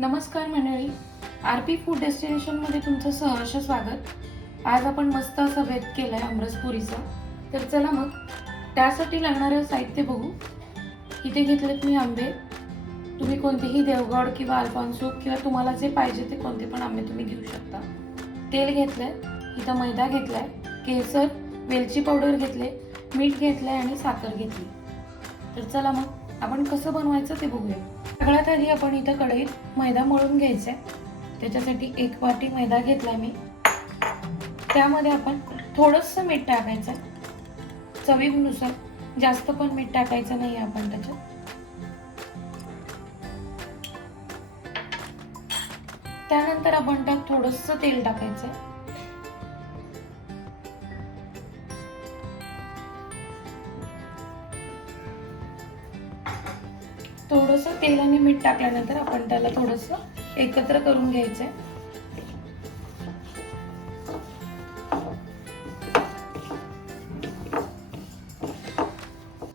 नमस्कार मंडळी, RP food डेस्टिनेशनमध्ये तुमचं सहर्ष स्वागत। आज आपण मस्त असा बेत केलाय आमरसपुरीचा। तर चला मग त्यासाठी लागणारे साहित्य बघू। इथे घेतलेत मी आंबे। तुम्ही कोणतेही देवगड किंवा अल्फान्सो किंवा तुम्हाला जे पाहिजे ते कोणते पण आंबे तुम्ही घेऊ शकता। तेल घेतलंय, इथं मैदा घेतलाय, केसर, वेलची पावडर घेतले, मीठ घेतलंय आणि साखर घेतली। तर चला मग आपण कसं बनवायचं ते बघूया। सगळ्यात आधी आपण इथं कढईत मैदा मळून घ्यायचा आहे। त्याच्यासाठी 1 वाटी मैदा घेतला मी। त्यामध्ये आपण थोडंसं मीठ टाकायचं, चवीनुसार, जास्त पण मीठ टाकायचं नाही आपण त्याच्यात। त्यानंतर आपण त्यात थोडंसं तेल टाकायचं। थोडंसं तेल आणि मीठ टाकल्यानंतर आपण त्याला थोडंसं एकत्र करून घ्यायचंय।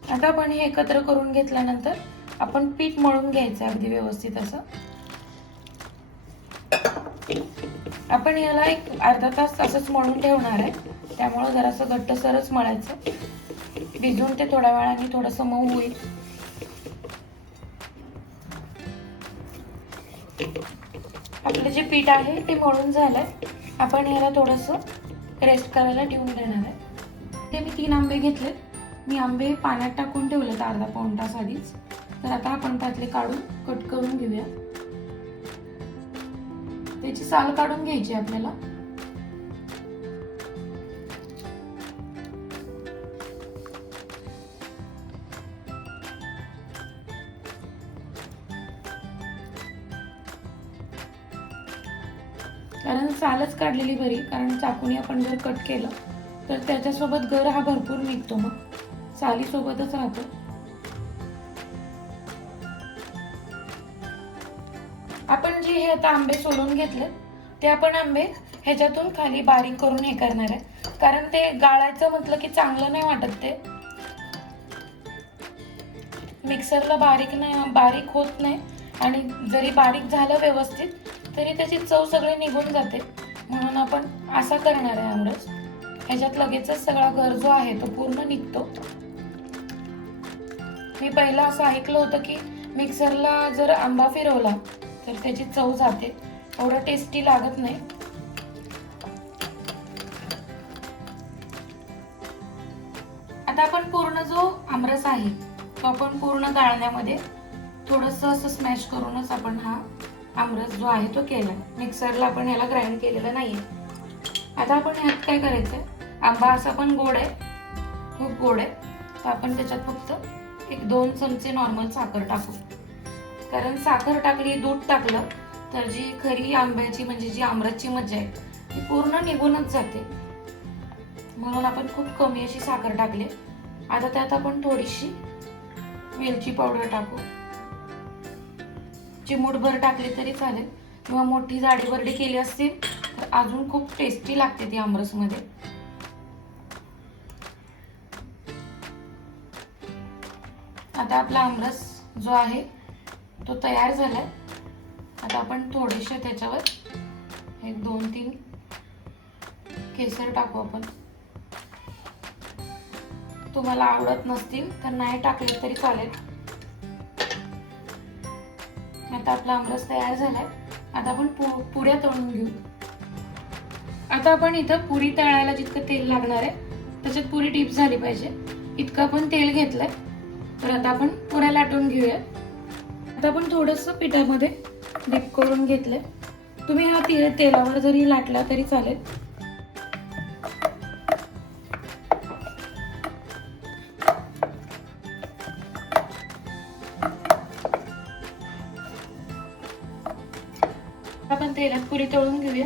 आता आपण हे एकत्र करून घेतल्यानंतर आपण पीठ मळून घ्यायचं अगदी व्यवस्थित असं। आपण याला एक अर्धा तास असंच मळून ठेवणार आहे, त्यामुळे जरासं घट्टसरच मळायचं, भिजून ते थोड्या वेळाने थोडंसं मऊ होईल। आपलं जे पीठ आहे ते मळून झालंय। आपण याला थोडंसं रेस्ट करायला ठेवून देणार आहे। ते मी 3 आंबे घेतले। मी आंबे पाण्यात टाकून ठेवलेत अर्धा पाऊण तास आधीच। तर आता आपण त्यातले काढून कट करून घेऊया। त्याची साल काढून घ्यायची आपल्याला। कारण सालच काढलेली बरी, कारण चाकूने आपण जर कट केलं तर त्याच्यासोबत गर हा भरपूर निघतो, मग साली सोबतच राहतो। आपण जे हे आता आंबे सोलून घेतले ते आपण आंबे ह्याच्यातून खाली बारीक करून हे करणार आहे, कारण ते गाळायचं म्हटलं की चांगलं नाही वाटत। ते मिक्सरला बारीक होत नाही, आणि जरी बारीक झालं व्यवस्थित तरी त्याची चव सगळी निघून जाते। म्हणून आपण असा करणार आहे आमरस। ह्याच्यात लगेचच सगळा गर जो आहे तो पूर्ण निघतो। मी पहिला असं ऐकलं होतं की मिक्सरला जर आंबा फिरवला तर त्याची चव जाते, एवढं टेस्टी लागत नाही। आता आपण पूर्ण जो आमरस आहे तो आपण पूर्ण गाळण्यामध्ये थोडंसं असं स्मॅश करूनच आपण हा आमरस जो आहे तो केला। मिक्सरला आपण ह्याला ग्राइंड केलेलं नाहीये। आता आपण ह्यात काय करायचंय, आंबा असा पण गोड आहे, खूप गोड आहे, तर आपण त्याच्यात फक्त 1-2 चमचे नॉर्मल साखर टाकू। कारण साखर टाकली, दूध टाकलं तर जी खरी आंब्याची म्हणजे जी आमरसची मजा आहे ती पूर्ण निघूनच जाते। म्हणून आपण खूप कमी अशी साखर टाकली। आता त्यात आपण थोडीशी वेलची पावडर टाकू, चिमूटभर टाकली तरी चालेल, किंवा मोठी जाडी बर्डी केली असतील तर अजून खूप टेस्टी लागते ती आमरस मध्ये। आता आपला आमरस जो आहे तो तयार झालाय। आता आपण थोडेसे त्याच्यावर 1-2-3 केसर टाकू आपण। तुम्हाला आवडत नसतील तर नाही टाकले तरी चालेल। आता आपला आमरस तयार झालाय। आता आपण पुऱ्या तळून घेऊ। आता आपण इथं पुरी तळायला जितकं तेल लागणार आहे त्याच्यात पुरी डीप झाली पाहिजे इतकं आपण तेल घेतलंय। तर आता आपण पुऱ्या लाटून घेऊया। आता आपण थोडंसं पिठामध्ये डीप करून घेतलंय। तुम्ही हा तेलावर जरी लाटला तरी चालेल। आपण तेलात पुरी तळून घेऊया।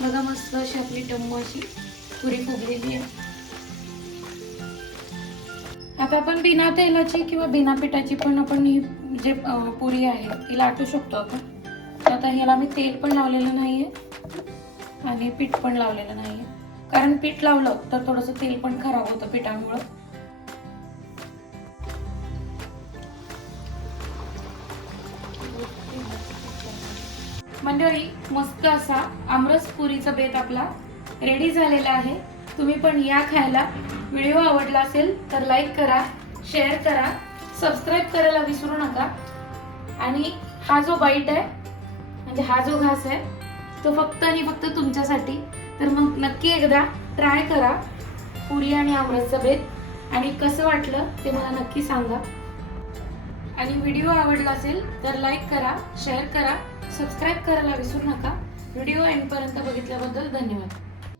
बघा, मस्त अशी आपली टम्मू अशी पुरी फुगलेली आहे। आता आपण बिना तेलाची किंवा बिना पिठाची पण आपण ही जे पुरी आहे ती लाटू शकतो आपण. तर आता ह्याला मी तेल पण लावलेलं नाहीये आणि पीठ पण लावलेलं नाहीये, कारण पीठ लावलं तर थोडंसं तेल पण खराब होतं पिठामुळं. मंडळी, मस्त असा आमरस पुरीचा बेत आपला रेडी झालेला आहे. तुम्ही पण या खायला. व्हिडिओ आवडला असेल तर लाईक करा, शेअर करा, सबस्क्राईब करायला विसरू नका. आणि हा जो बाईट आहे म्हणजे हा जो घास आहे तो फक्त आणि फक्त तुमच्यासाठी. तर मग नक्की एकदा ट्राय करा पुरी आणि आमरसचा बेत आणि कसं वाटलं ते मला नक्की सांगा. आणि व्हिडिओ आवडला असेल तर लाईक करा, शेअर करा, सबस्क्राईब करायला विसरू नका. व्हिडिओ एंडपर्यंत बघितल्याबद्दल धन्यवाद.